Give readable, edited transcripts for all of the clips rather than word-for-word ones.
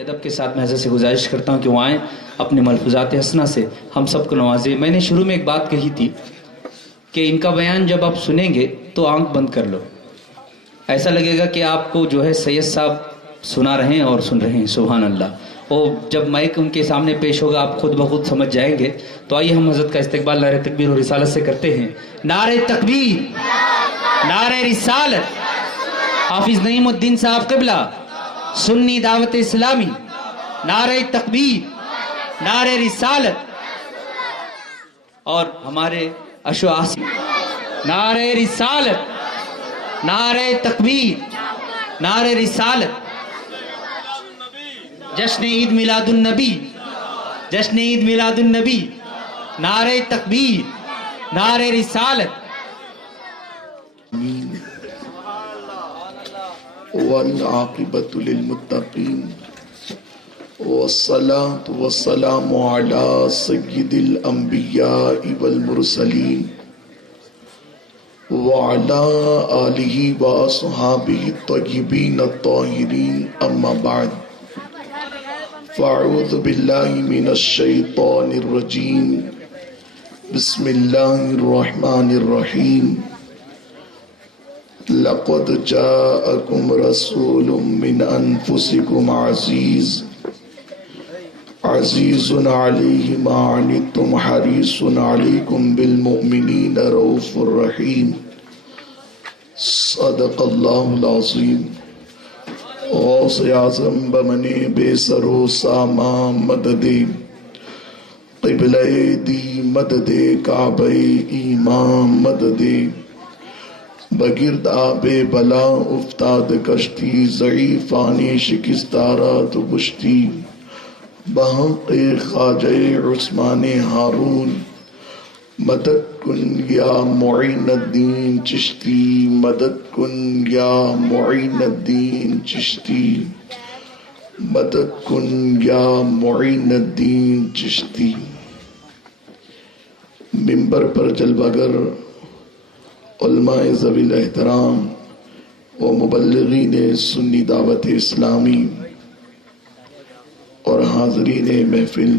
ادب کے ساتھ میں حضرت سے گزارش کرتا ہوں کہ وہ آئیں اپنے ملفوظات حسنہ سے ہم سب کو نوازیں۔ میں نے شروع میں ایک بات کہی تھی کہ ان کا بیان جب آپ سنیں گے تو آنکھ بند کر لو، ایسا لگے گا کہ آپ کو جو ہے سید صاحب سنا رہے ہیں اور سن رہے ہیں۔ سبحان اللہ۔ اور جب مائک ان کے سامنے پیش ہوگا آپ خود بخود سمجھ جائیں گے۔ تو آئیے ہم حضرت کا استقبال نعرہ تکبیر اور رسالت سے کرتے ہیں۔ نعرہ تکبیر، نعرہ رسالت، حافظ نعیم الدین صاحب قبلہ، سنی دعوت اسلامی، نعرہ تکبیر، نعرہ رسالت، اور ہمارے اشعاصی، نعرہ رسالت، نعرہ تکبیر، نعرہ رسالت، جشن عید میلاد النبی، جشن عید میلاد النبی، نعرہ تکبیر، نعرہ رسالت۔ والعاقبۃ للمتقین والصلاة والسلام علی سید الانبیاء والمرسلین وعلی آلہ واصحابہ الطیبین الطاہرین، اما بعد فاعوذ باللہ من الشیطان الرجیم، بسم اللہ الرحمن الرحیم۔ لقد جاءکم رسول من انفسکم عزیز عزیز علیہ ما عنتم حریص علیکم بالمؤمنین رؤوف الرحیم۔ صدق اللہ العظیم۔ غوث اعظم بمن بے سر و سامان مدد قبلہ دی، مدد کعبہ ایمان مدد، بگرد آب بلا افتاد کشتی، ضعیفانی شکستارات بشتی، بحق خواجہ عثمان ہارون، مدد کن یا معین الدین چشتی، مدد کن یا معین الدین چشتی، مدد کن یا معین الدین چشتی۔ منبر پر جلوہ گر علماء ذوی الاحترام و مبلغین سنی دعوت اسلامی اور حاضرین محفل،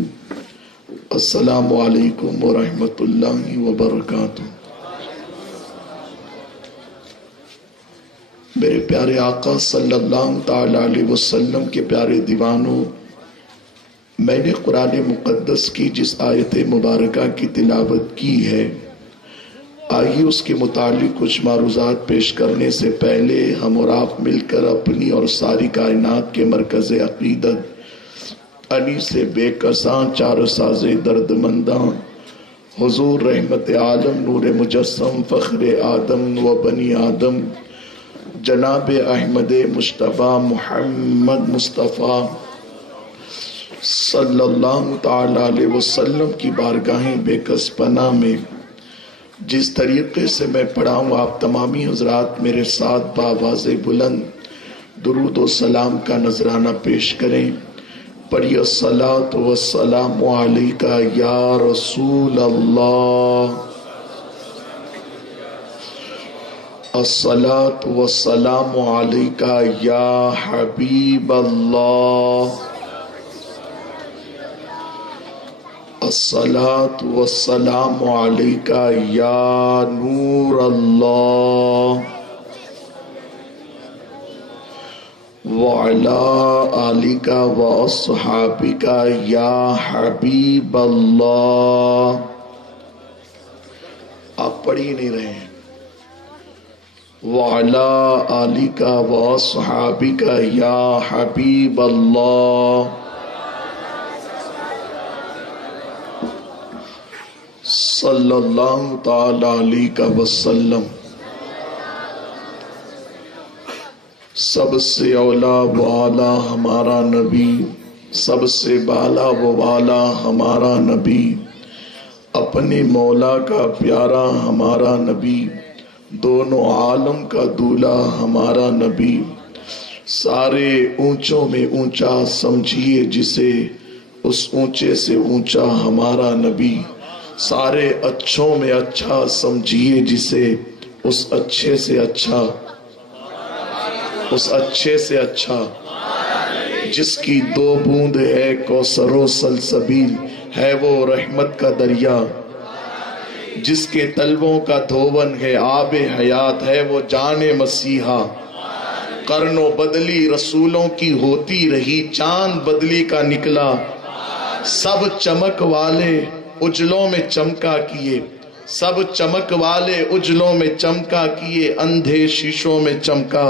السلام علیکم ورحمۃ اللہ وبرکاتہ۔ میرے پیارے آقا صلی اللہ تعالی علیہ وسلم کے پیارے دیوانوں، میں نے قرآن مقدس کی جس آیت مبارکہ کی تلاوت کی ہے، آئیے اس کے متعلق کچھ معروضات پیش کرنے سے پہلے ہم اور آپ مل کر اپنی اور ساری کائنات کے مرکز عقیدت، انیس بے کساں چار ساز درد منداں، حضور رحمت عالم نور مجسم فخر آدم و بنی آدم، جناب احمد مصطفیٰ محمد مصطفیٰ صلی اللہ تعالی علیہ وسلم کی بارگاہیں بے کس پناہ میں جس طریقے سے میں پڑھا ہوں، آپ تمامی حضرات میرے ساتھ بآواز بلند درود و سلام کا نذرانہ پیش کریں۔ پڑھیے الصلاۃ والسلام علیک یا رسول اللہ، الصلاۃ والسلام علیک یا حبیب اللہ، الصلاۃ والسلام علیک یا نور اللہ، وعلی آلک واصحابک یا حبیب اللہ۔ آپ پڑھ ہی نہیں رہے ہیں۔ وعلی آلک واصحابک یا حبیب اللہ، صلی اللہ تعالی علیہ وسلم۔ سب سے اولا و اعلیٰ ہمارا نبی، سب سے بالا و والا ہمارا نبی، اپنے مولا کا پیارا ہمارا نبی، دونوں عالم کا دولہ ہمارا نبی، سارے اونچوں میں اونچا سمجھیے جسے، اس اونچے سے اونچا ہمارا نبی، سارے اچھوں میں اچھا سمجھیے جسے، اس اچھے سے اچھا، اس اچھے سے اچھا جس کی 2 بوند ہے کوثر و سلسبیل، ہے وہ رحمت کا دریا، جس کے تلووں کا دھون ہے آب حیات، ہے وہ جان مسیحا۔ قرن و بدلی رسولوں کی ہوتی رہی، چاند بدلی کا نکلا، سب چمک والے اجلوں میں چمکا کیے، سب چمک والے اجلوں میں چمکا کیے، اندھے شیشوں میں چمکا۔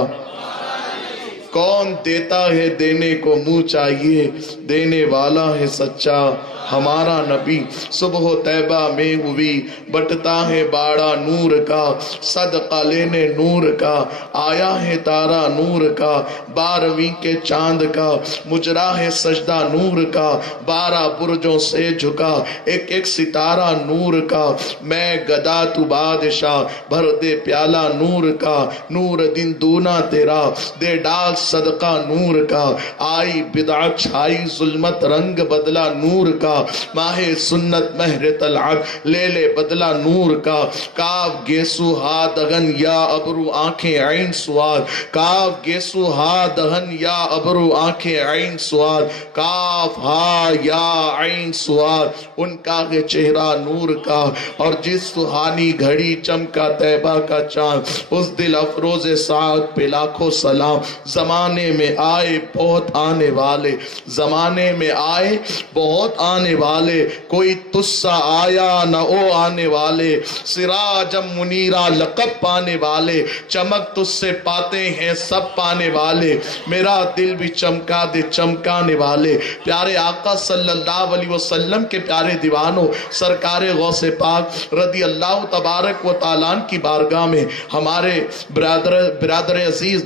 کون دیتا ہے دینے کو منہ چاہیے، دینے والا ہے سچا ہمارا نبی۔ صبح و طیبہ میں ہوئی بٹتا ہے باڑا نور کا، صدقہ لینے نور کا آیا ہے تارا نور کا، 12ویں کے چاند کا مجرا ہے سجدہ نور کا، 12 برجوں سے جھکا ایک ایک ستارہ نور کا۔ میں گدا تو بادشاہ، بھر دے پیالہ نور کا، نور دن دونا تیرا، دے ڈال صدقہ نور کا۔ آئی بدعت چھائی ظلمت، رنگ بدلا نور کا، ماہ سنت مہر طلعت لے لے بدلا نور کا۔ کاف گیسو ہا دغن یا ابرو آنکھیں عین سواد، کاف گیسو ہا دغن یا ابرو آنکھیں عین سواد، کاف ہا یا عین سواد، ان کا ہے چہرہ نور کا۔ اور جس سہانی گھڑی چمکا طیبہ کا چاند، اس دل افروز سعادت پہ لاکھوں سلام۔ زمانے میں آئے بہت آنے والے، زمانے میں آئے بہت آنے والے، کوئی تسا آیا نہ او آنے والے، سراجم منیرہ لقب پانے والے، چمک تجھ سے پاتے ہیں سب پانے والے، میرا دل بھی چمکا دے چمکانے والے۔ پیارے آقا صلی اللہ علیہ وسلم کے پیارے دیوانوں، سرکار غوث پاک رضی اللہ تبارک و تعالیٰ کی بارگاہ میں ہمارے برادر عزیز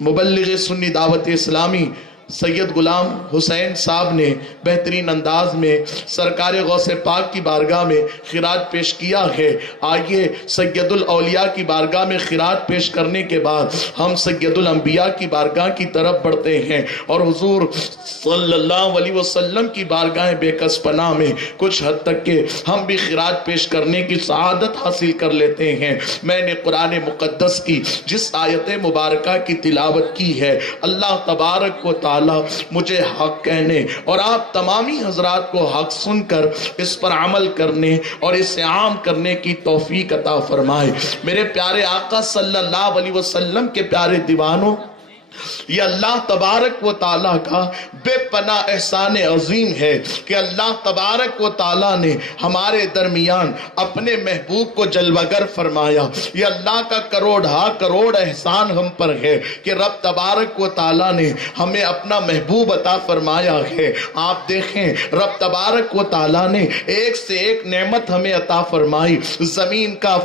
مبلغ سنی دعوت اسلامی سید غلام حسین صاحب نے بہترین انداز میں سرکار غوث پاک کی بارگاہ میں خراج پیش کیا ہے۔ آئیے سید الاولیاء کی بارگاہ میں خراج پیش کرنے کے بعد ہم سید الانبیاء کی بارگاہ کی طرف بڑھتے ہیں اور حضور صلی اللہ علیہ وسلم کی بارگاہ بے کس پناہ میں کچھ حد تک کہ ہم بھی خراج پیش کرنے کی سعادت حاصل کر لیتے ہیں۔ میں نے قرآن مقدس کی جس آیت مبارکہ کی تلاوت کی ہے، اللہ تبارک و تعالی مجھے حق کہنے اور آپ تمامی حضرات کو حق سن کر اس پر عمل کرنے اور اسے عام کرنے کی توفیق عطا فرمائے۔ میرے پیارے آقا صلی اللہ علیہ وسلم کے پیارے دیوانوں، یہ اللہ تبارک و تعالیٰ کا بے پناہ احسان عظیم ہے کہ اللہ تبارک و تعالیٰ نے ہمارے درمیان اپنے محبوب کو جلوگر فرمایا۔ یہ اللہ کا کروڑ احسان ہم پر ہے کہ رب تبارک و تعالیٰ نے ہمیں اپنا محبوب عطا فرمایا ہے۔ آپ دیکھیں رب تبارک و تعالیٰ نے ایک سے ایک نعمت ہمیں عطا فرمائی، زمین کا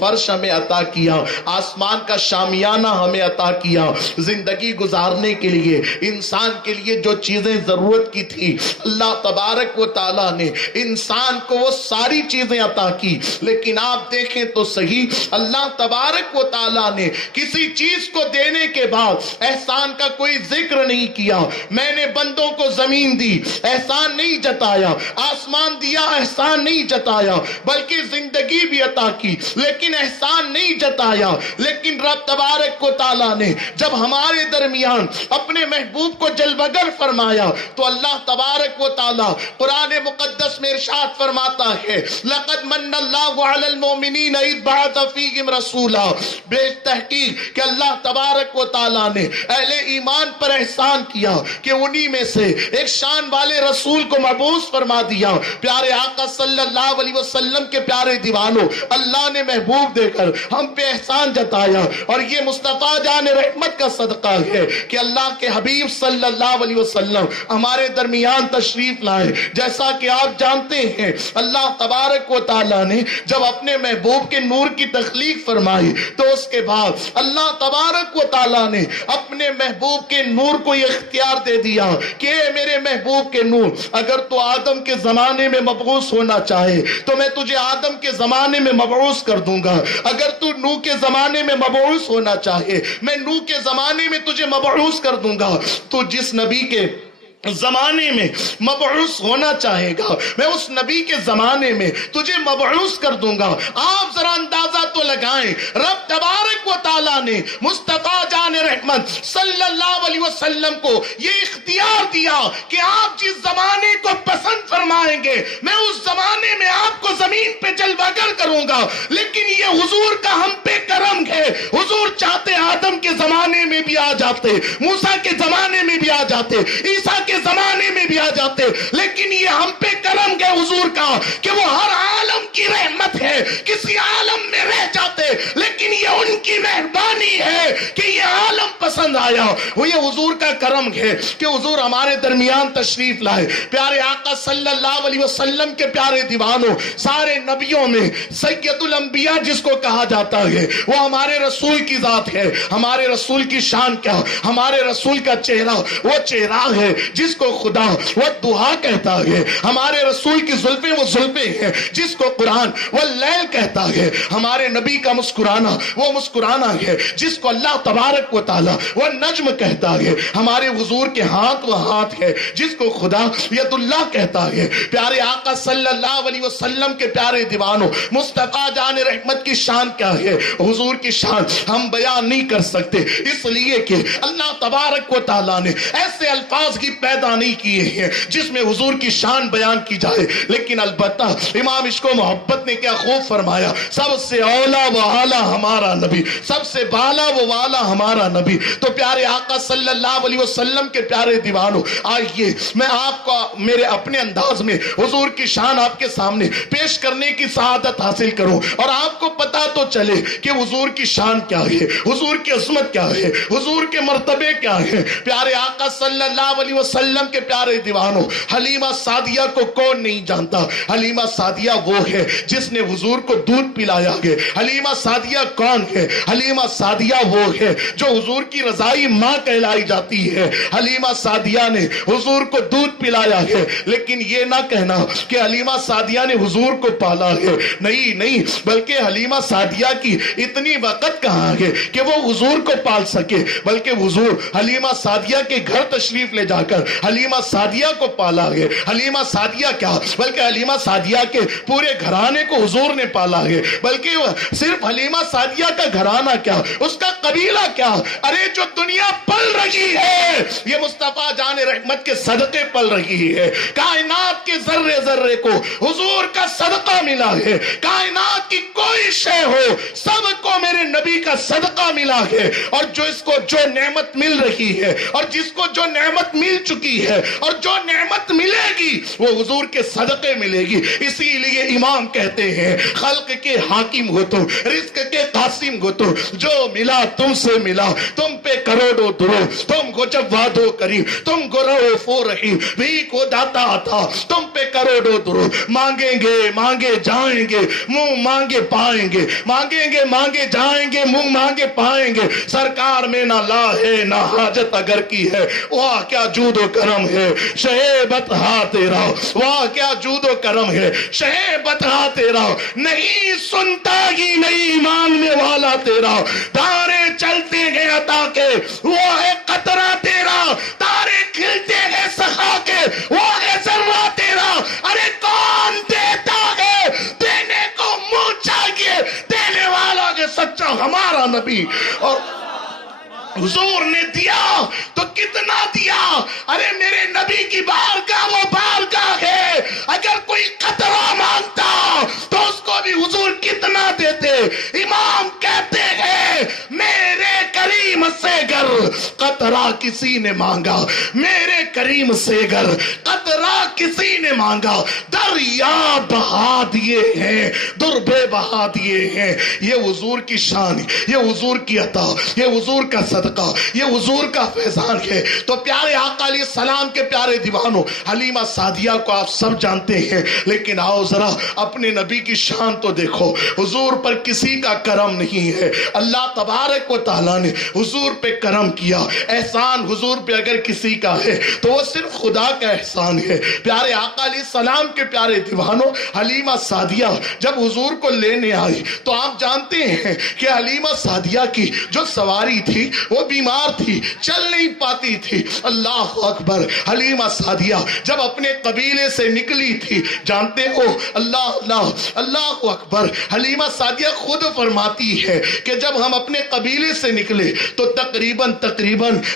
فرش ہمیں عطا کیا، آسمان کا شامیانہ ہمیں عطا کیا، زندگی گزارنے کے لیے انسان کے لیے جو چیزیں ضرورت کی تھی اللہ تبارک و تعالیٰ نے انسان کو وہ ساری چیزیں عطا کی۔ لیکن آپ دیکھیں تو صحیح، اللہ تبارک و تعالیٰ نے کسی چیز کو دینے کے بعد احسان کا کوئی ذکر نہیں کیا۔ میں نے بندوں کو زمین دی، احسان نہیں جتایا، آسمان دیا، احسان نہیں جتایا، بلکہ زندگی بھی عطا کی لیکن احسان نہیں جتایا۔ لیکن رب تبارک و تعالیٰ نے جب ہمارے درمیان اپنے محبوب کو جلوگر فرمایا تو اللہ تبارک و تعالی قرآن مقدس میں ارشاد فرماتا ہے، لقد من اللہ علی المؤمنین اذ بعث فیہم رسولا، بے تحقیق کہ اللہ تبارک و تعالی نے اہل ایمان پر احسان کیا کہ انہی میں سے ایک شان والے رسول کو مبعوث فرما دیا۔ پیارے آقا صلی اللہ علیہ وسلم کے پیارے دیوانوں، اللہ نے محبوب دے کر ہم پہ احسان جتایا اور یہ مصطفیٰ جان رحمت کا صدقہ ہے کہ اللہ کے حبیب صلی اللہ علیہ وسلم ہمارے درمیان تشریف لائے۔ جیسا کہ آپ جانتے ہیں اللہ تبارک و تعالیٰ نے جب اپنے محبوب کے نور کی تخلیق فرمائی تو اس کے بعد اللہ تبارک و تعالیٰ نے اپنے محبوب کے نور کو یہ اختیار دے دیا کہ اے میرے محبوب کے نور، اگر تو آدم کے زمانے میں مبعوث ہونا چاہے تو میں تجھے آدم کے زمانے میں مبعوث کر دوں گا، اگر تو نوح کے زمانے میں مبعوث ہونا چاہے میں نوح کے زمانے میں تجھے مبعوث کر دوں گا۔ تو جس نبی کے زمانے میں مبعوث ہونا چاہے گا، میں اس نبی کے زمانے میں تجھے مبعوث کر دوں گا۔ آپ ذرا اندازہ تو لگائیں، رب تبارک و تعالیٰ نے مصطفیٰ جان رحمت صلی اللہ علیہ وسلم کو یہ اختیار دیا کہ آپ جس زمانے کو پسند فرمائیں گے میں اس زمانے میں آپ کو زمین پہ جلوہ گر کروں گا۔ لیکن یہ حضور کا ہم پہ کرم ہے، حضور چاہتے آدم کے زمانے میں بھی آ جاتے، موسیٰ کے زمانے میں بھی آ جاتے، عیسیٰ کے زمانے میں بھی آ جاتے، لیکن یہ ہم پہ کرم ہے حضور کا کہ وہ ہر عالم کی رحمت ہے، کسی عالم میں رہ جاتے لیکن یہ ان کی مہربانی ہے کہ یہ عالم پسند آیا۔ وہ یہ حضور کا کرم ہے کہ حضور ہمارے درمیان تشریف لائے۔ پیارے آقا صلی اللہ علیہ وسلم کے پیارے دیوانوں، سارے نبیوں میں سید الانبیاء جس کو کہا جاتا ہے وہ ہمارے رسول کی ذات ہے۔ ہمارے رسول کی شان کیا؟ ہمارے رسول کا چہرہ وہ چہرہ ہے جس کو خدا وہ دعا کہتا ہے۔ ہمارے رسول کی زلفیں وہ زلفیں ہیں جس کو قرآن وہ لیل کہتا ہے۔ ہمارے نبی کا مسکرانا وہ مسکرانا ہے جس کو اللہ تبارک و تعالی وہ نجم کہتا ہے۔ ہمارے حضور کے ہاتھ وہ ہاتھ ہے جس کو خدا ید اللہ کہتا ہے۔ پیارے آقا صلی اللہ علیہ وسلم کے پیارے دیوانوں، مصطفیٰ جان رحمت کی شان کیا ہے؟ حضور کی شان ہم بیان نہیں کر سکتے، اس لیے کہ اللہ تبارک و تعالی نے ایسے الفاظ کی پیدا نہیں کیے ہیں جس میں حضور کی شان بیان کی جائے۔ لیکن البتہ امام عشق و محبت نے کیا خوب فرمایا، سب سے اولا و اعلیٰ ہمارا نبی، سب سے بالا و والا ہمارا نبی۔ تو پیارے آقا صلی اللہ علیہ وسلم کے پیارے دیوانوں، آئیے میں آپ کو میرے اپنے انداز میں حضور کی شان آپ کے سامنے پیش کرنے کی سعادت حاصل کروں اور آپ کو پتا تو چلے کہ حضور کی شان کیا ہے، حضور کی عظمت کیا ہے، حضور کے مرتبے کیا ہیں۔ پیارے آقا صلی اللہ علیہ وسلم کے پیارے دیوانوں، حلیمہ سعدیہ کو کون نہیں جانتا؟ حلیمہ سعدیہ وہ ہے جس نے حضور کو دودھ پلایا ہے۔ حلیمہ سعدیہ کون ہے؟ حلیمہ سعدیہ وہ ہے جو حضور کی رضائی ماں کہلائی جاتی ہے۔ حلیمہ سعدیہ نے حضور کو دودھ پلایا ہے، لیکن یہ نہ کہنا کہ حلیمہ سعدیہ نے حضور کو پالا ہے، نہیں، بلکہ حلیمہ سعدیہ کی اتنی وقت کہاں ہے کہ وہ حضور کو پال سکے، بلکہ حضور حلیمہ سعدیہ کے گھر تشریف لے جا کر حلیمہ سعدیہ کو پالا ہے۔ حلیمہ سعدیہ کیا، بلکہ حلیمہ سعدیہ کے پورے گھرانے کو حضور نے پالا ہے۔ بلکہ صرف حلیمہ سعدیہ کا گھرانہ کیا، اس کا قبیلہ کیا، ارے جو دنیا پل رہی ہے یہ مصطفیٰ جان رحمت کے صدقے پل رہی ہے۔ کائنات کے ذرے ذرے کو حضور کا صدقہ ملا ہے۔ کائنات کی کوئی شے ہو سب کو میرے نبی کا صدقہ ملا ہے، اور جو اس کو جو نعمت مل رہی ہے اور جس کو جو نعمت مل چکی ہے اور جو نعمت ملے گی وہ حضور کے صدقے ملے گی۔ اسی لیے امام کہتے ہیں خلق کے حاکم ہو تم، رزق کے قاسم ہو تم، جو ملا تم سے ملا، تم پہ کروڑوں درود، تم کو جب وعدو کریم، تم کو رؤوف رحیم، بھیک کو داتا عطا، تم پہ کروڑوں درود۔ مانگیں گے مانگے جائیں گے، منہ مانگے پائیں گے، مانگیں گے مانگے جائیں گے، منہ مانگے پائیں گے۔ سرکار میں نہ لا ہے نہ حاجت اگر کی ہے، واہ کیا جود و کرم ہے شہیبت ہاں تیرا، واہ کیا جود و کرم ہے شہیبت ہاں تیرا، نہیں سنتا ہی نہیں ماننے والا تیرا، تارے چلتے ہیں عطا کے وہ ہے قطرہ تیرا، تارے کھلتے ہیں سخا کے وہ ہے ذرہ تیرا۔ ارے کون دیتا ہے، دینے کو منہ چاہیے، دینے والا کے سچا ہمارا نبی۔ اور حضور نے دیا تو کتنا دیا، ارے میرے نبی کی بارگاہ وہ بارگاہ ہے، اگر کوئی قطرہ مانگتا تو اس کو بھی حضور کتنا دیتے۔ امام کہتے ہیں میرے کریم سے گر قطرہ کسی نے مانگا، میرے کریم سے گر قطرہ کسی نے مانگا، دریا بہا دیے ہیں، در بے بہا دیے ہیں۔ یہ حضور کی شان، یہ حضور کی عطا، یہ حضور کا صدقہ، یہ حضور کا فیضان ہے۔ تو پیارے آقا علیہ السلام کے پیارے دیوانوں، حلیمہ سعدیہ کو آپ سب جانتے ہیں، لیکن آؤ ذرا اپنے نبی کی شان تو دیکھو۔ حضور پر کسی کا کرم نہیں ہے، اللہ تبارک و تعالیٰ نے حضور پہ کرم کیا۔ احسان حضور پہ اگر کسی کا ہے تو وہ صرف خدا کا احسان ہے۔ پیارے آقا علیہ السلام کے پیارے دیوانوں، حلیمہ سعدیہ جب حضور کو لینے آئی تو آپ جانتے ہیں کہ حلیمہ سعدیہ کی جو سواری تھی وہ بیمار تھی، چل نہیں پاتی تھی۔ اللہ اکبر، حلیمہ سعدیہ جب اپنے قبیلے سے نکلی تھی، جانتے ہو اللہ اللہ اللہ اکبر، حلیمہ سعدیہ خود فرماتی ہے کہ جب ہم اپنے قبیلے سے نکلے تو تقریباً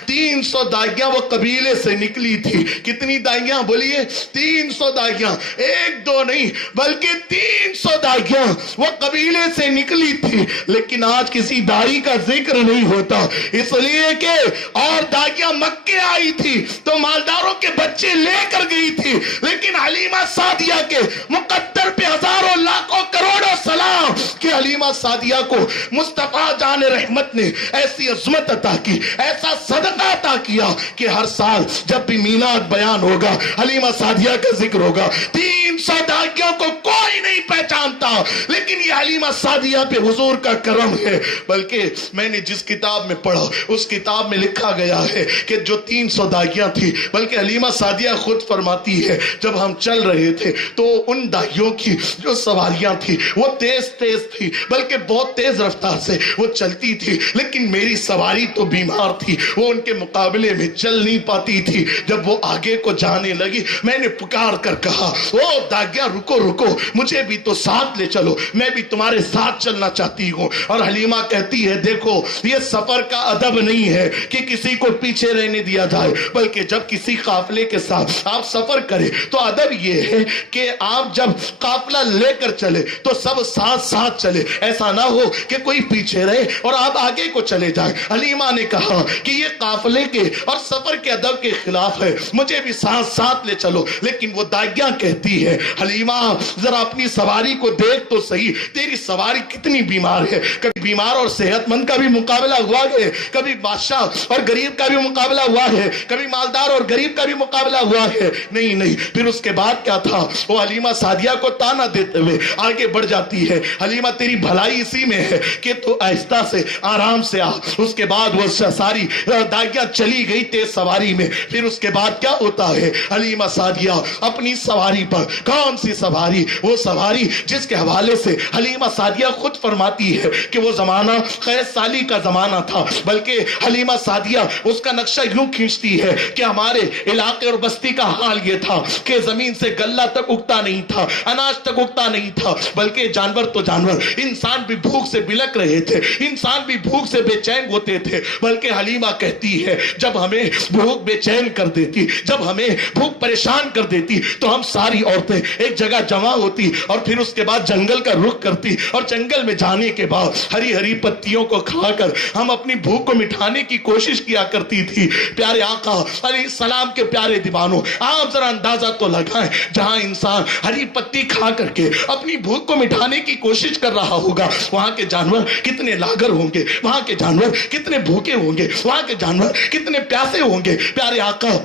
300 دائیاں وہ قبیلے سے نکلی تھی۔ کتنی دائیاں بولیے؟ 300 دائیاں، ایک دو نہیں بلکہ 300 دائیاں وہ قبیلے سے نکلی تھی۔ لیکن آج کسی دائی کا ذکر نہیں ہوتا، اس لیے کہ اور دائیاں مکے آئی تھی تو مالداروں کے بچے لے کر گئی تھی، لیکن حلیمہ سعدیہ کے مقدر پہ ہزاروں لاکھوں کروڑوں سلام کہ حلیمہ سعدیہ کو مصطفیٰ جان رحمت نے ایسی عظمت عطا کی، ایسا صدقہ عطا کیا کہ ہر سال جب بھی میلاد بیان ہوگا حلیمہ سعدیہ کا ذکر ہوگا۔ 300 دائیوں کو کوئی نہیں پہچانتا، لیکن یہ حلیمہ سعدیہ پہ حضور کا کرم ہے۔ بلکہ میں نے جس کتاب میں پڑھا اس کتاب میں لکھا گیا ہے کہ جو 300 دائیاں تھی، بلکہ حلیمہ سعدیہ خود فرماتی ہے جب ہم چل رہے تھے تو ان دائیوں کی جو سواریاں تھی وہ تیز تھی، بلکہ بہت تیز رفتار سے وہ چلتی تھی، لیکن میری سواری تو بیمار تھی، وہ ان کے مقابلے میں چل نہیں پاتی تھی۔ جب وہ آگے کو جانے لگی میں نے پکار کر کہا، او دائیاں رکو رکو، مجھے بھی تو ساتھ لے چلو، میں بھی تمہارے ساتھ چلنا چاہتی ہوں۔ اور حلیمہ کہتی ہے دیکھو یہ سفر کا ادب نہیں ہے کہ کسی کو پیچھے رہنے دیا جائے، بلکہ جب کسی قافلے کے ساتھ آپ سفر کریں تو ادب یہ ہے کہ آپ جب قافلہ لے کر چلے تو سب ساتھ ساتھ چلے، ایسا نہ ہو کہ کوئی پیچھے رہے اور آپ آگے کو چلے جائیں۔ حلیمہ نے کہا کہ یہ قافلے کے اور سفر کے ادب کے خلاف ہے، مجھے بھی ساتھ ساتھ لے چلو۔ لیکن وہ دائیاں کہتی ہے حلیمہ ذرا اپنی سواری کو دیکھ تو صحیح، تیری سواری کتنی بیمار ہے۔ کبھی بیمار اور صحت مند کا بھی مقابلہ ہوا ہے، کبھی بادشاہ اور غریب کا بھی مقابلہ ہوا ہے، کبھی مالدار اور غریب کا بھی مقابلہ ہوا ہے۔ نہیں پھر اس کے بعد کیا تھا، وہ حلیمہ سعدیہ کو تانا دیتے ہوئے آگے بڑھ جاتی ہے، حلیمہ تیری بھلائی اسی میں ہے کہ تو آہستہ سے آرام سے آ۔ اس کے بعد وہ ساری دائیاں چلی گئی تیز سواری میں۔ پھر اس کے بعد کیا ہوتا ہے، حلیمہ سعدیہ اپنی سواری پر، کون سی سواری، وہ سواری جس کے حوالے سے حلیمہ سعدیہ خود فرماتی ہے کہ وہ زمانہ قیس سالی کا زمانہ تھا، بلکہ حلیمہ سعدیہ اس کا نقشہ یوں کھینچتی ہے کہ ہمارے علاقے اور بستی کا حال یہ تھا کہ زمین سے غلہ تک اگتا نہیں تھا، اناج تک اگتا نہیں تھا، بلکہ جانور تو جانور، انسان بھی بھوک سے بلک رہے تھے، انسان بھی بھوک سے بے چین ہوتے تھے۔ بلکہ حلیمہ کہتی ہے جب ہمیں بھوک بے چین کر دیتی، جب ہمیں بھوک پریشان کر دیتی تو ہم ساری عورتیں ایک جگہ جمع ہوتی اور پھر اس کے بعد جنگل کا رخ کرتی، اور جنگل میں جانے کے بعد ہری ہری پتیوں کو کھا کر ہم اپنی بھوک کو مٹھانے کی کوشش کیا کرتی تھی۔ پیارے آقا علیہ السلام کے پیارے دیوانوں، آپ ذرا اندازہ تو لگائیں، جہاں انسان ہری پتی کھا کر کے اپنی بھوک کو مٹھانے کی کوشش کر رہا ہوگا، وہاں کے جانور کتنے لاغر ہوں گے، وہاں کے جانور کتنے بھوکے ہوں گے، وہاں کے جانور کتنے پیاسے ہوں گے۔ پیارے آقا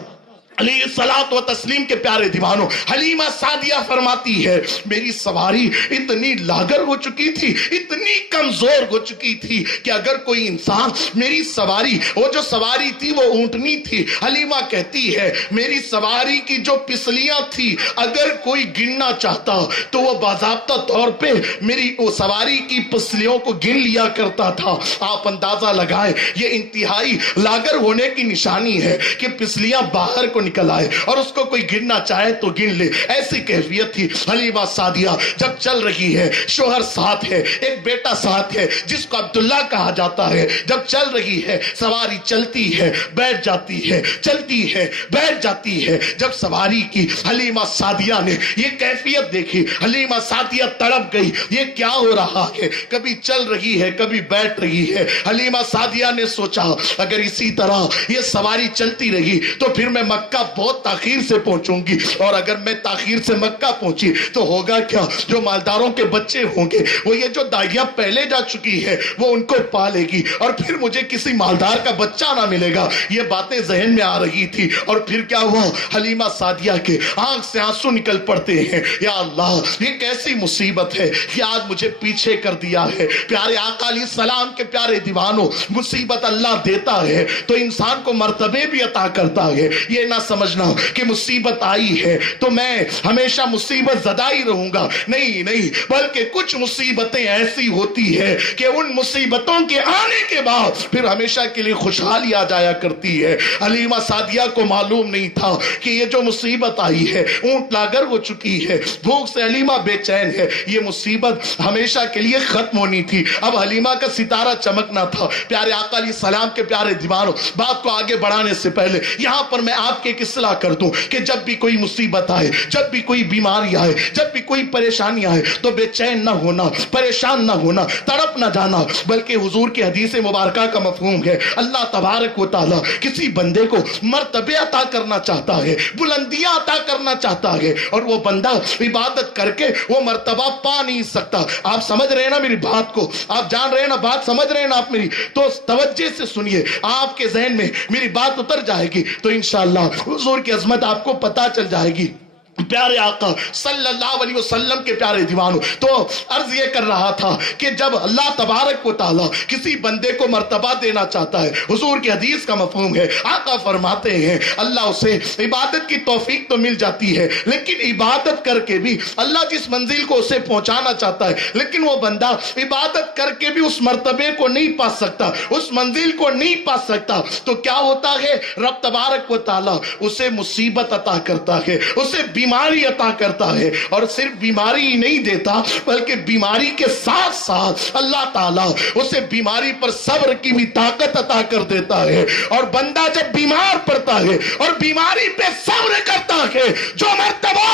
علیہ الصلوۃ و تسلیم کے پیارے دیوانوں، حلیمہ سعدیہ فرماتی ہے میری سواری اتنی لاغر ہو چکی تھی، اتنی کمزور ہو چکی تھی کہ اگر کوئی انسان میری سواری، وہ جو سواری تھی وہ اونٹنی تھی، حلیمہ کہتی ہے میری سواری کی جو پسلیاں تھی اگر کوئی گننا چاہتا تو وہ باضابطہ طور پہ میری وہ سواری کی پسلیوں کو گن لیا کرتا تھا۔ آپ اندازہ لگائیں یہ انتہائی لاغر ہونے کی نشانی ہے کہ پسلیاں باہر کو نکل آئے اور اس کو کوئی گننا چاہے تو گن لے، ایسی کیفیت تھی۔ حلیمہ سعدیہ جب چل رہی ہے، شوہر ساتھ ہے، ایک بیٹا ساتھ ہے جس کو عبداللہ کہا جاتا ہے، جب چل رہی ہے سواری چلتی ہے بیٹھ جاتی ہے، چلتی ہے بیٹھ جاتی ہے۔ جب سواری کی حلیمہ سعدیہ نے یہ کیفیت دیکھی، حلیمہ سعدیہ تڑپ گئی، یہ کیا ہو رہا ہے، کبھی چل رہی ہے کبھی بیٹھ رہی ہے۔ حلیمہ سعدیہ نے سوچا اگر اسی طرح یہ سواری چلتی رہی تو پھر میں مکہ بہت تاخیر سے پہنچوں گی، اور اگر میں تاخیر سے مکہ پہنچی تو ہوگا کیا، جو مالداروں کے بچے ہوں گے وہ یہ جو دائیاں پہلے جا چکی ہے وہ ان کو پالے گی، اور پھر مجھے کسی مالدار کا بچہ نہ ملے گا۔ یہ باتیں ذہن میں آ رہی تھی، اور پھر کیا ہوا، حلیمہ سعدیہ کے آنکھ سے آنسو نکل پڑتے ہیں۔ یا اللہ یہ کیسی مصیبت ہے کہ آج مجھے پیچھے کر دیا ہے۔ پیارے آقا علیہ السلام کے پیارے دیوانوں، مصیبت اللہ دیتا ہے تو انسان کو مرتبے بھی عطا کرتا ہے۔ یہ نہ سمجھنا کہ مصیبت آئی ہے تو میں ہمیشہ مصیبت زدہ ہی رہوں گا، نہیں نہیں، بلکہ کچھ مصیبتیں ایسی ہوتی ہے کہ ان مصیبتوں کے آنے کے بعد پھر ہمیشہ کے لیے خوشحالی آ جایا کرتی ہے۔ حلیمہ سعدیہ کو معلوم نہیں تھا کہ یہ جو مصیبت آئی ہے اونٹ لاگر ہو چکی ہے، بھوک سے حلیمہ بے چین ہے، یہ مصیبت ہمیشہ کے لیے ختم ہونی تھی، اب حلیمہ کا ستارہ چمکنا تھا۔ پیارے آقا علیہ السلام کے پیارے دیوانوں، بات کو آگے بڑھانے سے پہلے یہاں پر میں آپ کے ایک اصلاح کر دوں کہ جب بھی کوئی مصیبت آئے، جب بھی کوئی بیماری آئے، جب بھی کوئی پریشانی آئے تو بے چین نہ ہونا، پریشان نہ ہونا، تڑپ نہ جانا، بلکہ حضور کی حدیث مبارکہ کا مفہوم ہے اللہ تبارک و تعالی کسی بندے کو مرتبے عطا کرنا چاہتا ہے، بلندیاں عطا کرنا چاہتا ہے، اور وہ بندہ عبادت کر کے وہ مرتبہ پا نہیں سکتا۔ آپ سمجھ رہے ہیں نا میری بات کو؟ آپ جان رہے ہیں نا بات، سمجھ رہے ہیں نا آپ میری؟ تو توجہ سے سنیے، آپ کے ذہن میں میری بات اتر جائے گی تو انشاءاللہ حضور کی عظمت آپ کو پتہ چل جائے گی۔ پیارے آقا صلی اللہ علیہ وسلم کے پیارے دیوانوں، تو عرض یہ کر رہا تھا کہ جب اللہ تبارک و تعالی کسی بندے کو مرتبہ دینا چاہتا ہے، حضور کی حدیث کا مفہوم ہے، آقا فرماتے ہیں اللہ اسے عبادت کی توفیق تو مل جاتی ہے، لیکن عبادت کر کے بھی اللہ جس منزل کو اسے پہنچانا چاہتا ہے، لیکن وہ بندہ عبادت کر کے بھی اس مرتبے کو نہیں پا سکتا، اس منزل کو نہیں پا سکتا، تو کیا ہوتا ہے؟ رب تبارک و تعالی اسے مصیبت عطا کرتا ہے، اسے بیماری عطا کرتا ہے، اور صرف بیماری ہی نہیں دیتا بلکہ بیماری کے ساتھ ساتھ اللہ تعالیٰ اسے بیماری پر صبر کی بھی طاقت عطا کر دیتا ہے، اور بندہ جب بیمار پڑتا ہے اور بیماری پہ صبر کرتا ہے، جو مرتبہ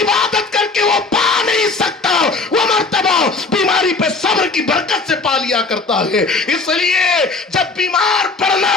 عبادت کر کے وہ پا نہیں سکتا وہ مرتبہ بیماری پہ صبر کی برکت سے پا لیا کرتا ہے۔ اس لیے جب بیمار پڑنا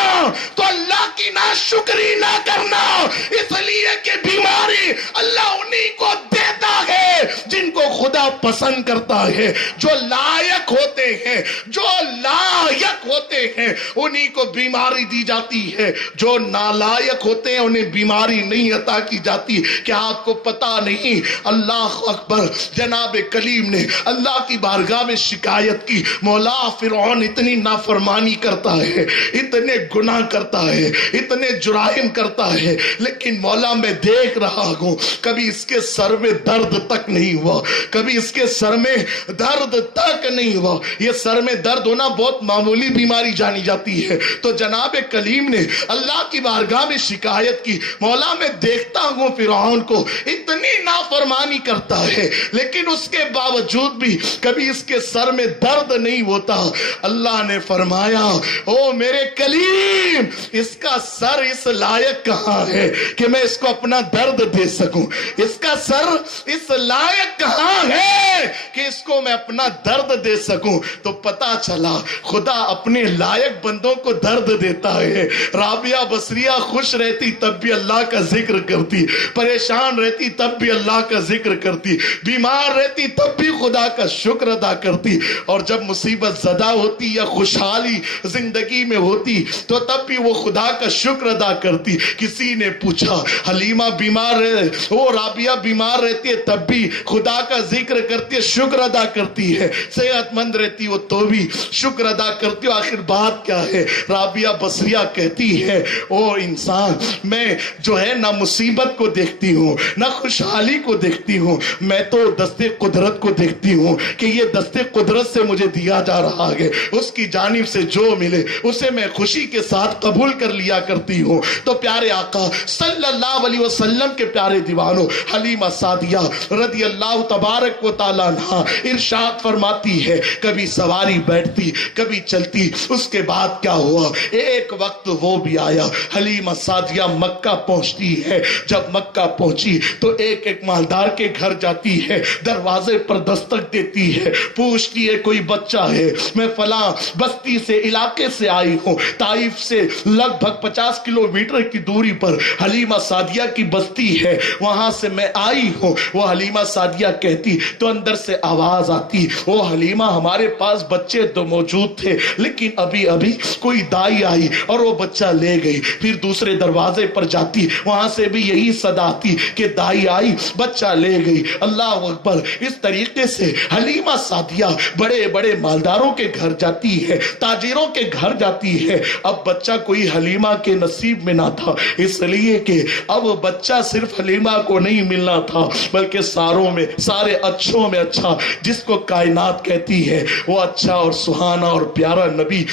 تو اللہ کی ناشکری نہ کرنا، اس لیے کہ بیماری اللہ انہی کو دیتا ہے جن کو خدا پسند کرتا ہے، جو لائق ہوتے ہیں، جو لائق ہوتے ہیں انہی کو بیماری دی جاتی ہے، جو نالائق ہوتے ہیں انہیں بیماری نہیں عطا کی جاتی۔ کیا آپ کو پتا نہیں؟ اللہ اکبر، جناب کلیم نے اللہ کی بارگاہ میں شکایت کی، مولا فرعون اتنی نافرمانی کرتا ہے، اتنے گناہ کرتا ہے، اتنے جرائم کرتا ہے، لیکن مولا میں دیکھ رہا ہوں کبھی اس کے سر میں درد تک نہیں ہوا، کبھی اس کے سر میں درد تک نہیں ہوا۔ یہ سر میں درد ہونا بہت معمولی بیماری جانی جاتی ہے۔ تو جناب کلیم نے اللہ کی بارگاہ میں شکایت کی، مولا میں دیکھتا ہوں فرعون کو اتنی نافرمانی کرتا ہے، لیکن اس کے باوجود بھی کبھی اس کے سر میں درد نہیں ہوتا۔ اللہ نے فرمایا او میرے کلیم، اس کا سر اس لائق کہاں ہے کہ میں اس کو اپنا درد دے سکوں؟ اس کا سر اس لائق کہاں ہے کہ اس کو میں اپنا درد دے سکوں؟ تو پتا چلا خدا اپنے لائق بندوں کو درد دیتا ہے۔ رابعہ بصریہ خوش رہتی تب بھی اللہ کا ذکر کرتی، پریشان رہتی تب بھی اللہ کا ذکر کرتی، بیمار رہتی تب بھی خدا کا شکر ادا کرتی، اور جب مصیبت زدہ ہوتی یا خوشحالی زندگی میں ہوتی تو تب بھی وہ خدا کا شکر ادا کرتی۔ کسی نے پوچھا حلیمہ بیمار ہے، وہ رابعہ بیمار رہتی ہے تب بھی خدا کا ذکر کرتی ہے، شکر ادا کرتی ہے، صحت مند رہتی وہ تو بھی شکر ادا کرتی ہو۔ آخر بات کیا ہے؟ رابعہ بصریہ کہتی ہے او انسان، میں جو ہے نہ مصیبت کو دیکھتی ہوں نہ خوشحالی کو دیکھتی ہوں، میں تو دست قدرت کو دیکھتی ہوں کہ یہ دست قدرت سے مجھے دیا جا رہا ہے، اس کی جانب سے جو ملے اسے میں خوشی کے ساتھ قبول کر لیا کرتی ہوں۔ تو پیارے آقا صلی اللہ علیہ وسلم کے پیارے دیوانوں، حلیمہ سعدیہ رضی اللہ تبارک و تعالیٰ عنہا ارشاد فرماتی ہے کبھی سواری بیٹھتی کبھی چلتی۔ اس کے بعد کیا ہوا؟ ایک وقت وہ بھی آیا، حلیمہ سعدیہ مکہ پہنچتی ہے۔ جب مکہ پہنچی تو ایک ایک مالدار کے گھر جاتی ہے، دروازے پر دستک دیتی ہے، پوچھتی ہے کوئی بچہ ہے؟ میں فلاں بستی سے علاقے سے آئی ہوں، طائف سے لگ بھگ 50 کلومیٹر کی دوری پر حلیمہ سعدیہ کی بستی ہے، وہاں سے میں آئی ہوں۔ وہ حلیمہ سعدیہ کہتی تو اندر سے آواز آتی، او حلیمہ ہمارے پاس بچے تو موجود تھے لیکن ابھی ابھی کوئی دائی آئی اور وہ بچہ لے گئی۔ پھر دوسرے دروازے پر جاتی، وہاں سے بھی یہی صدا آتی کہ دائی آئی بچہ لے گئی۔ اللہ اکبر۔ اس طریقے سے حلیمہ سعدیہ بڑے بڑے مالداروں کے گھر جاتی ہے، تاجروں کے گھر جاتی ہے۔ اب بچہ کوئی حلیمہ کے نصیب میں نہ تھا، اس لیے کہ اب بچہ صرف حلیمہ کو نہیں ملنا تھا بلکہ سارے اچھوں میں اچھا، جس کو کائنات کہتی ہے، وہ اچھا اور سہانا اور پیارا نبی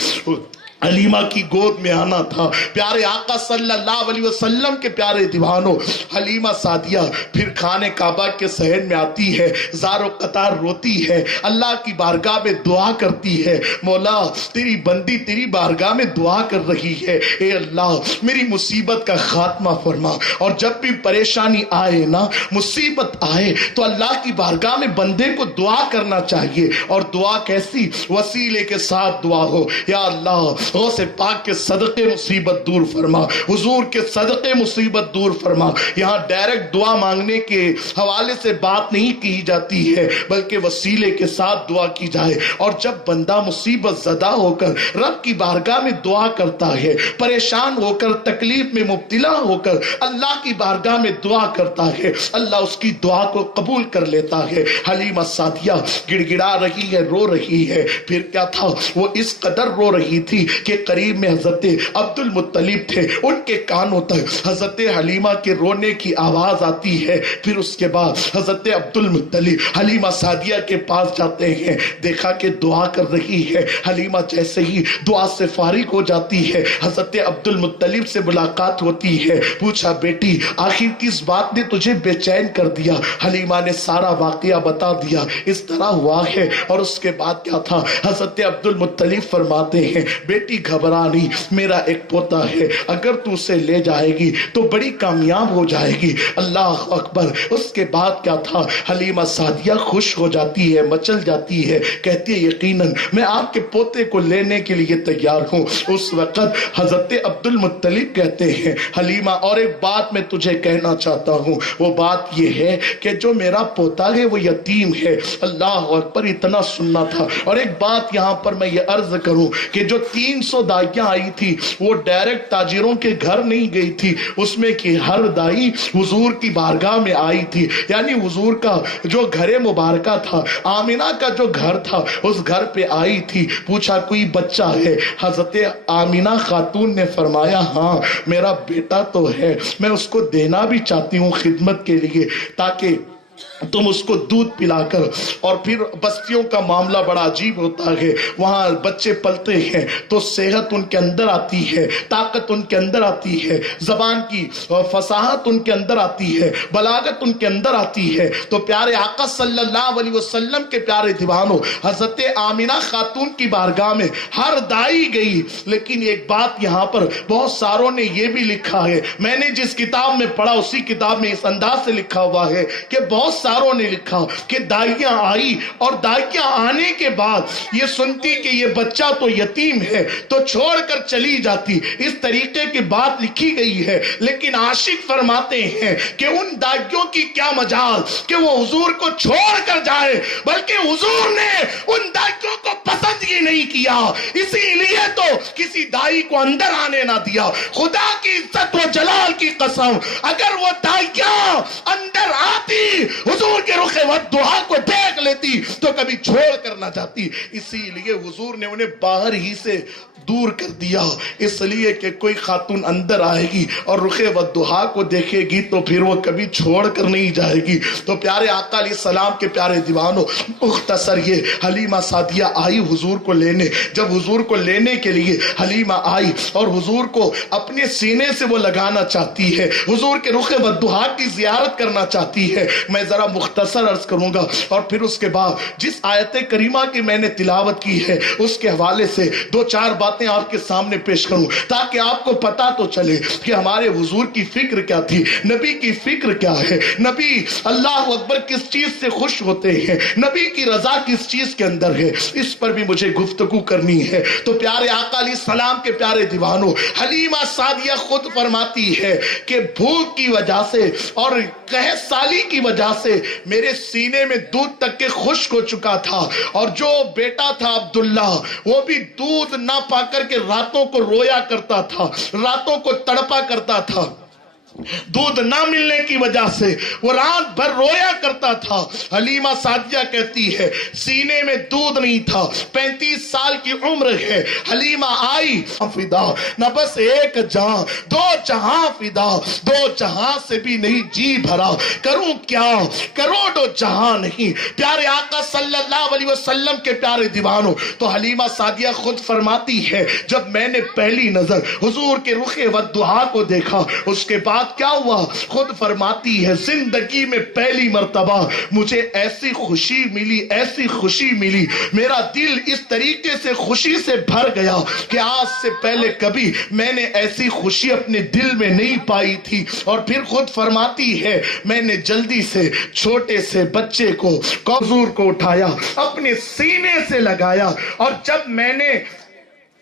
حلیمہ کی گود میں آنا تھا۔ پیارے آقا صلی اللہ علیہ وسلم کے پیارے دیوانوں، حلیمہ سعدیہ پھر خانے کعبہ کے صحن میں آتی ہے، زار و قطار روتی ہے، اللہ کی بارگاہ میں دعا کرتی ہے، مولا تیری بندی تیری بارگاہ میں دعا کر رہی ہے، اے اللہ میری مصیبت کا خاتمہ فرما۔ اور جب بھی پریشانی آئے نا، مصیبت آئے تو اللہ کی بارگاہ میں بندے کو دعا کرنا چاہیے۔ اور دعا کیسی؟ وسیلے کے ساتھ دعا ہو، یا اللہ غوث پاک کے صدقے مصیبت دور فرما، حضور کے صدقے مصیبت دور فرما۔ یہاں ڈائریکٹ دعا مانگنے کے حوالے سے بات نہیں کی جاتی ہے بلکہ وسیلے کے ساتھ دعا کی جائے۔ اور جب بندہ مصیبت زدہ ہو کر رب کی بارگاہ میں دعا کرتا ہے، پریشان ہو کر تکلیف میں مبتلا ہو کر اللہ کی بارگاہ میں دعا کرتا ہے، اللہ اس کی دعا کو قبول کر لیتا ہے۔ حلیمہ سعدیہ گڑ گڑا رہی ہے، رو رہی ہے۔ پھر کیا تھا؟ وہ اس قدر رو رہی تھی کہ قریب میں حضرت عبد المطلب تھے، ان کے کانوں تک حضرت حلیمہ کے رونے کی آواز آتی ہے۔ پھر اس کے بعد حضرت عبد المطلب حلیمہ سعدیہ کے پاس جاتے ہیں، دیکھا کہ دعا کر رہی ہے۔ حلیمہ جیسے ہی دعا سے فارغ ہو جاتی ہے، حضرت عبد المطلب سے ملاقات ہوتی ہے، پوچھا بیٹی آخر کس بات نے تجھے بے چین کر دیا؟ حلیمہ نے سارا واقعہ بتا دیا، اس طرح ہوا ہے۔ اور اس کے بعد کیا تھا؟ حضرت عبد المطلب فرماتے ہیں بیٹی گھبرا نہیں، میرا ایک پوتا ہے، اگر تو اسے لے جائے گی تو بڑی کامیاب ہو جائے گی۔ اللہ اکبر۔ اس کے بعد کیا تھا؟ حلیمہ سعدیہ خوش ہو جاتی ہے، مچل جاتی ہے، کہتی ہے یقیناً میں آپ کے پوتے کو لینے کے لیے تیار ہوں۔ اس وقت حضرت عبد المطلب کہتے ہیں حلیمہ اور ایک بات میں تجھے کہنا چاہتا ہوں، وہ بات یہ ہے کہ جو میرا پوتا ہے وہ یتیم ہے۔ اللہ اکبر، اتنا سننا تھا۔ اور ایک بات یہاں پر میں یہ عرض کروں کہ جو 300 دائیاں آئی تھی وہ ڈائریکٹ تاجروں کے گھر نہیں گئی تھی، اس میں کہ ہر دائی حضور کی بارگاہ میں آئی تھی، یعنی حضور کا جو گھر مبارکہ تھا، آمینہ کا جو گھر تھا، اس گھر پہ آئی تھی۔ پوچھا کوئی بچہ ہے؟ حضرت آمینہ خاتون نے فرمایا ہاں میرا بیٹا تو ہے، میں اس کو دینا بھی چاہتی ہوں خدمت کے لیے تاکہ تم اس کو دودھ پلا کر۔ اور پھر بستیوں کا معاملہ بڑا عجیب ہوتا ہے، وہاں بچے پلتے ہیں تو صحت ان کے اندر آتی ہے، طاقت ان کے اندر آتی ہے، زبان کی فصاحت ان کے اندر آتی ہے، بلاغت ان کے اندر آتی ہے۔ تو پیارے آقا صلی اللہ علیہ وسلم کے پیارے دیوانوں، حضرت آمینہ خاتون کی بارگاہ میں ہر دائی گئی، لیکن ایک بات یہاں پر بہت ساروں نے یہ بھی لکھا ہے، میں نے جس کتاب میں پڑھا اسی کتاب میں اس انداز سے لکھا ہوا ہے کہ بہت ساروں نے لکھا کہ دائیاں آئی اور دائیاں آنے کے بعد یہ سنتی کہ یہ بچہ تو یتیم ہے تو چھوڑ کر چلی جاتی، اس طریقے کی بات لکھی گئی ہے۔ لیکن عاشق فرماتے ہیں کہ ان دائیوں کی کیا مجال کہ وہ حضور کو چھوڑ کر جائے، بلکہ حضور نے ان دائیوں کو پسند ہی نہیں کیا، اسی لیے تو کسی دائی کو اندر آنے نہ دیا۔ خدا کی عزت و جلال کی قسم، اگر وہ دائیاں اندر آتی حضور کے رخ والدعا کو دیکھ لیتی تو کبھی چھوڑ کر نہ جاتی، اسی لیے حضور نے انہیں باہر ہی سے دور کر دیا، اس لیے کہ کوئی خاتون اندر آئے گی اور رخ والدعا کو دیکھے گی تو پھر وہ کبھی چھوڑ کر نہیں جائے گی۔ تو پیارے آقا علیہ السلام کے پیارے دیوانوں، مختصر یہ حلیمہ سعدیہ آئی حضور کو لینے۔ جب حضور کو لینے کے لیے حلیمہ آئی اور حضور کو اپنے سینے سے وہ لگانا چاہتی ہے، حضور کے رخ والدعا کی زیارت کرنا چاہتی ہے، میں ذرا مختصر عرض کروں گا اور پھر اس کے بعد جس آیت کریمہ کی میں نے تلاوت کی ہے اس کے حوالے سے دو چار باتیں باتیں آپ کے سامنے پیش کروں تاکہ آپ کو پتا تو چلے کہ ہمارے حضور کی فکر کیا تھی، نبی کی فکر کیا ہے، نبی اللہ اکبر کس چیز سے خوش ہوتے ہیں، نبی کی رضا کس چیز کے اندر ہے، اس پر بھی مجھے گفتگو کرنی ہے۔ تو پیارے آقا علیہ السلام کے پیارے دیوانوں، حلیمہ سعدیہ خود فرماتی ہے کہ بھوک کی وجہ سے اور قحط سالی کی وجہ سے میرے سینے میں دودھ تک کے خشک ہو چکا تھا، اور جو بیٹا تھا عبداللہ وہ بھی دودھ نہ پا کر کے راتوں کو رویا کرتا تھا، راتوں کو تڑپا کرتا تھا، دودھ نہ ملنے کی وجہ سے وہ رات بھر رویا کرتا تھا۔ حلیمہ سعدیہ کہتی ہے سینے میں دودھ نہیں تھا، 35 سال کی عمر ہے، حلیمہ آئی فدا نہ بس ایک جہاں دو جہاں فدا، دو جہاں سے بھی نہیں جی بھرا، کروں کیا کروڑوں جہاں نہیں۔ پیارے آقا صلی اللہ علیہ وسلم کے پیارے دیوانوں، تو حلیمہ سعدیہ خود فرماتی ہے جب میں نے پہلی نظر حضور کے رخ والضحیٰ کو دیکھا، اس کے بعد کیا ہوا؟ خود فرماتی ہے زندگی میں پہلی مرتبہ مجھے ایسی خوشی ملی، ایسی خوشی ملی، میرا دل اس طریقے سے خوشی سے بھر گیا کہ آج سے پہلے کبھی میں نے ایسی خوشی اپنے دل میں نہیں پائی تھی۔ اور پھر خود فرماتی ہے میں نے جلدی سے چھوٹے سے بچے کو حضور کو اٹھایا، اپنے سینے سے لگایا، اور جب میں نے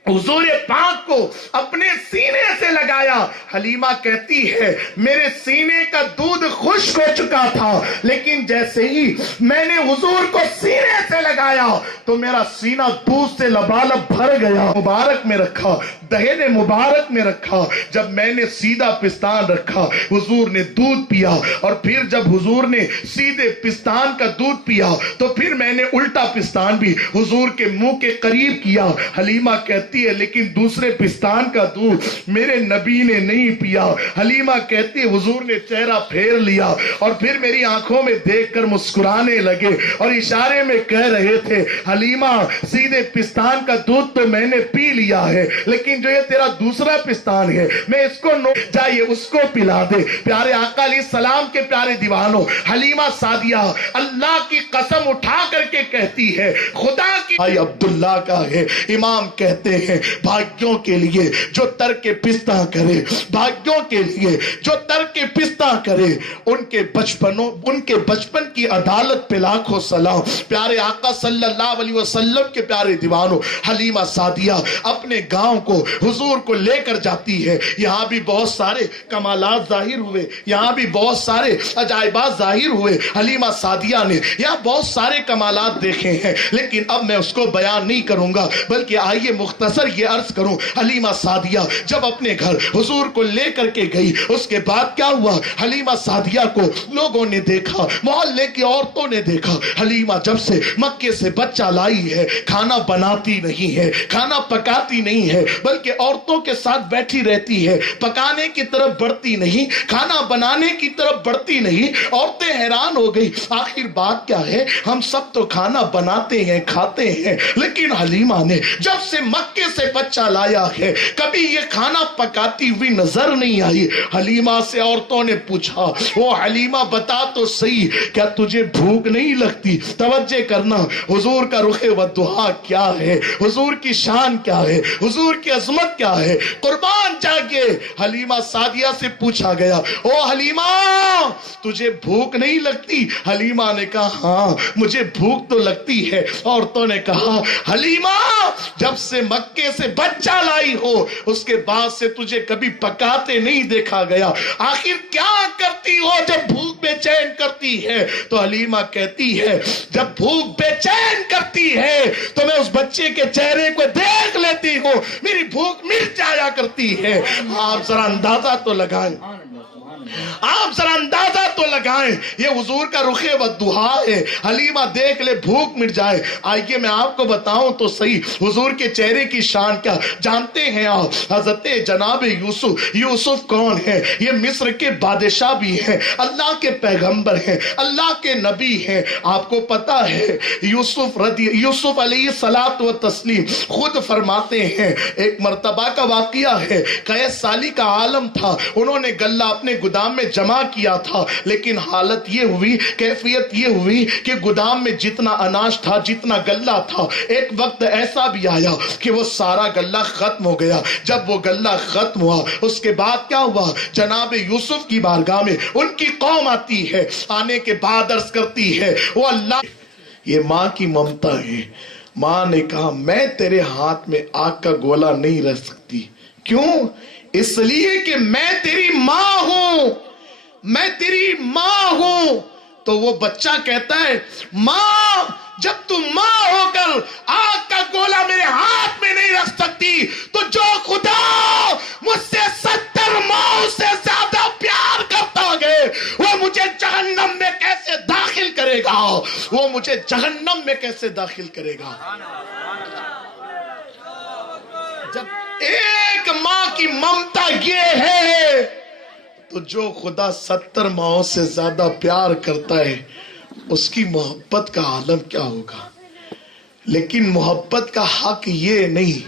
حضور پاک کو اپنے سینے سے لگایا، حلیمہ کہتی ہے میرے سینے کا دودھ خشک ہو چکا تھا، لیکن جیسے ہی میں نے حضور کو سینے سے لگایا تو میرا سینہ دودھ سے لبالب بھر گیا۔ مبارک میں رکھا، دہن مبارک میں رکھا، جب میں نے سیدھا پستان رکھا حضور نے دودھ پیا، اور پھر جب حضور نے سیدھے پستان کا دودھ پیا تو پھر میں نے الٹا پستان بھی حضور کے منہ کے قریب کیا۔ حلیمہ کہتی ہے لیکن دوسرے پستان کا دودھ میرے نبی نے نہیں پیا۔ حلیمہ کہتی ہے حضور نے چہرہ پھیر لیا اور پھر میری آنکھوں میں دیکھ کر مسکرانے لگے اور اشارے میں کہہ رہے تھے حلیمہ سیدھے پستان کا دودھ تو میں نے پی لیا ہے، لیکن جو یہ تیرا دوسرا پستان ہے میں اس کو جائیے اس کو پلا دے۔ پیارے آقا علیہ السلام کے پیارے دیوانوں، حلیمہ سعدیہ اللہ کی قسم اٹھا کر کے کہتی ہے خدا کی بھائی عبداللہ کا ہے۔ امام کہتے ہیں بھائیوں کے لیے جو ترک پستہ کرے، بھائیوں کے لیے جو ترک پستہ کرے، ان کے بچپن کی عدالت پہ لاکھوں سلام۔ پیارے آقا صلی اللہ علیہ وسلم کے پیارے دیوانوں، حلیمہ سعدیہ اپنے گاؤں کو حضور کو لے کر جاتی ہے۔ یہاں بھی بہت سارے کمالات ظاہر ہوئے، یہاں بھی بہت سارے عجائبات ظاہر ہوئے۔ حلیمہ سعدیہ نے یہاں بہت سارے کمالات دیکھے ہیں، لیکن اب میں اس کو بیان نہیں کروں گا، بلکہ آئیے مختصر یہ عرض کروں۔ حلیمہ سعدیہ جب اپنے گھر حضور کو لے کر کے گئی، اس کے بعد کیا ہوا؟ حلیمہ سعدیہ کو لوگوں نے دیکھا، محلے کی عورتوں نے دیکھا، حلیمہ جب سے مکے سے بچہ لائی ہے کھانا بناتی نہیں ہے، کھانا پکاتی نہیں ہے، بلکہ عورتوں کے ساتھ بیٹھی رہتی ہے، پکانے کی طرف بڑھتی نہیں، کھانا بنانے کی طرف بڑھتی نہیں۔ عورتیں حیران ہو گئی آخر بات کیا ہے، ہم سب تو کھانا بناتے ہیں کھاتے ہیں، لیکن حلیمہ نے جب سے مکے سے بچہ لایا ہے کبھی یہ کھانا پکاتی ہوئی نظر نہیں آئی۔ حلیمہ سے عورتوں نے پوچھا وہ حلیمہ بتا تو صحیح کیا تجھے بھوک نہیں لگتی؟ توجہ کرنا، حضور کا رخ والضحیٰ کیا ہے، حضور کی شان کیا ہے، حضور کی عظمت کیا ہے، قربان جاگے حلیمہ سعدیہ سے پوچھا گیا او حلیمہ تجھے بھوک نہیں لگتی؟ حلیمہ نے کہا ہاں مجھے بھوک تو لگتی ہے۔ عورتوں نے کہا حلیمہ جب سے مکے سے بچہ لائی ہو اس کے بعد سے تجھے کبھی پکاتے نہیں دیکھا گیا، آخر کیا کرتی ہو جب بھوک بے چین کرتی ہے؟ تو حلیمہ کہتی ہے جب بھوک بے چین کرتی ہے تو میں اس بچے کے چہرے کو دیکھ لیتی ہوں، میری بھوک مٹ جایا کرتی ہے۔ آپ ذرا اندازہ تو لگائیں، آپ ذرا اندازہ تو لگائیں، یہ حضور کا رخ والضحیٰ ہے۔ حلیمہ دیکھ لے بھوک مٹ جائے۔ آئیے میں آپ کو بتاؤں تو صحیح حضور کے چہرے کی شان کیا جانتے ہیں آپ؟ حضرت جناب یوسف کون ہے؟ یہ مصر کے بادشاہ بھی ہیں، اللہ کے پیغمبر ہیں، اللہ کے نبی ہیں۔ آپ کو پتا ہے یوسف علیہ الصلوۃ والتسلیم خود فرماتے ہیں ایک مرتبہ کا واقعہ ہے، قحط سالی کا عالم تھا، انہوں نے غلہ اپنے گودام میں جمع کیا تھا، لیکن لیکن حالت یہ ہوئی، کیفیت یہ ہوئی کہ گودام میں جتنا اناج تھا، جتنا غلہ تھا، ایک وقت ایسا بھی آیا کہ وہ سارا غلہ ختم ہو گیا۔ جب وہ غلہ ختم ہوا، اس کے بعد کیا ہوا؟ جناب یوسف کی بارگاہ میں ان کی قوم آتی ہے، آنے کے بعد عرض کرتی ہے وہ اللہ، یہ ماں کی ممتا ہے۔ ماں نے کہا میں تیرے ہاتھ میں آگ کا گولا نہیں رکھ سکتی۔ کیوں؟ اس لیے کہ میں تیری ماں ہوں، میں تیری ماں ہوں۔ تو وہ بچہ کہتا ہے ماں جب تم ماں ہو کر آگ کا گولا میرے ہاتھ میں نہیں رکھ سکتی تو جو خدا مجھ سے 70 ماؤں سے زیادہ پیار کرتا ہے وہ مجھے جہنم میں کیسے داخل کرے گا؟ وہ مجھے جہنم میں کیسے داخل کرے گا؟ جب ایک ماں کی ممتا یہ ہے تو جو خدا 70 ماؤں سے زیادہ پیار کرتا ہے اس کی محبت کا عالم کیا ہوگا؟ لیکن محبت کا حق یہ نہیں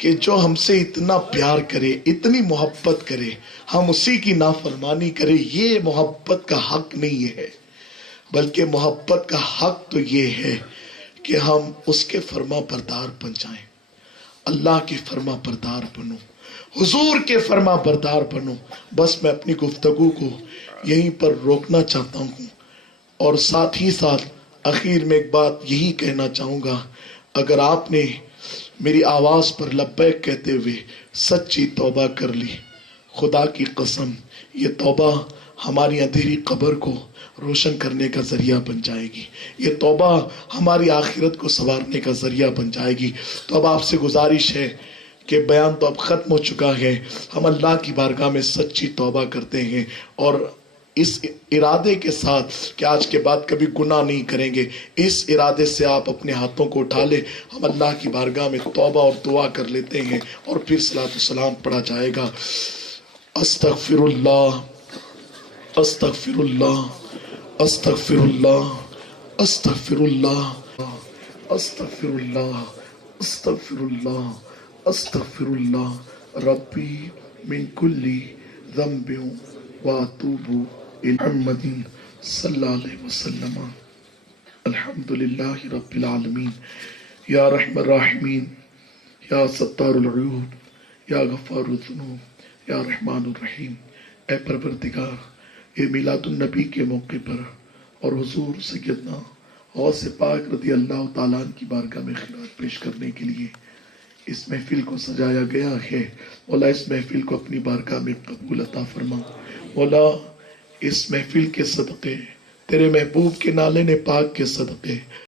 کہ جو ہم سے اتنا پیار کرے، اتنی محبت کرے، ہم اسی کی نافرمانی کرے، یہ محبت کا حق نہیں ہے، بلکہ محبت کا حق تو یہ ہے کہ ہم اس کے فرما بردار بن جائیں، اللہ کے فرما بردار بنو، حضور کے فرما بردار بنو۔ بس میں اپنی گفتگو کو یہیں پر روکنا چاہتا ہوں، اور ساتھ ہی ساتھ اخیر میں ایک بات یہی کہنا چاہوں گا، اگر آپ نے میری آواز پر لبیک کہتے ہوئے سچی توبہ کر لی، خدا کی قسم یہ توبہ ہماری اندھیری قبر کو روشن کرنے کا ذریعہ بن جائے گی، یہ توبہ ہماری آخرت کو سنوارنے کا ذریعہ بن جائے گی۔ تو اب آپ سے گزارش ہے کہ بیان تو اب ختم ہو چکا ہے، ہم اللہ کی بارگاہ میں سچی توبہ کرتے ہیں اور اس ارادے کے ساتھ کہ آج کے بعد کبھی گناہ نہیں کریں گے، اس ارادے سے آپ اپنے ہاتھوں کو اٹھا لیں، ہم اللہ کی بارگاہ میں توبہ اور دعا کر لیتے ہیں اور پھر صلاۃ والسلام پڑھا جائے گا۔ استغفر اللہ، استغفر اللہ، استغفر اللہ، استغفر اللہ، استغفر اللہ، استغفر اللہ، استغفر اللہ ربی من کل ذنب واتوب الی محمد صلی اللہ علیہ وسلم۔ الحمدللہ رب العالمین، یا رحم الراحمین، یا ستار العیوب، یا غفار الذنوب، یا رحمان الرحیم۔ اے پروردگار، یہ میلاد النبی کے موقع پر اور حضور سیدنا غوث پاک رضی اللہ تعالیٰ عنہ کی بارگاہ میں خراج پیش کرنے کے لیے اس محفل کو سجایا گیا ہے، مولا اس محفل کو اپنی بارگاہ میں قبول عطا فرما۔ مولا اس محفل کے صدقے، تیرے محبوب کے نالے نے پاک کے صدقے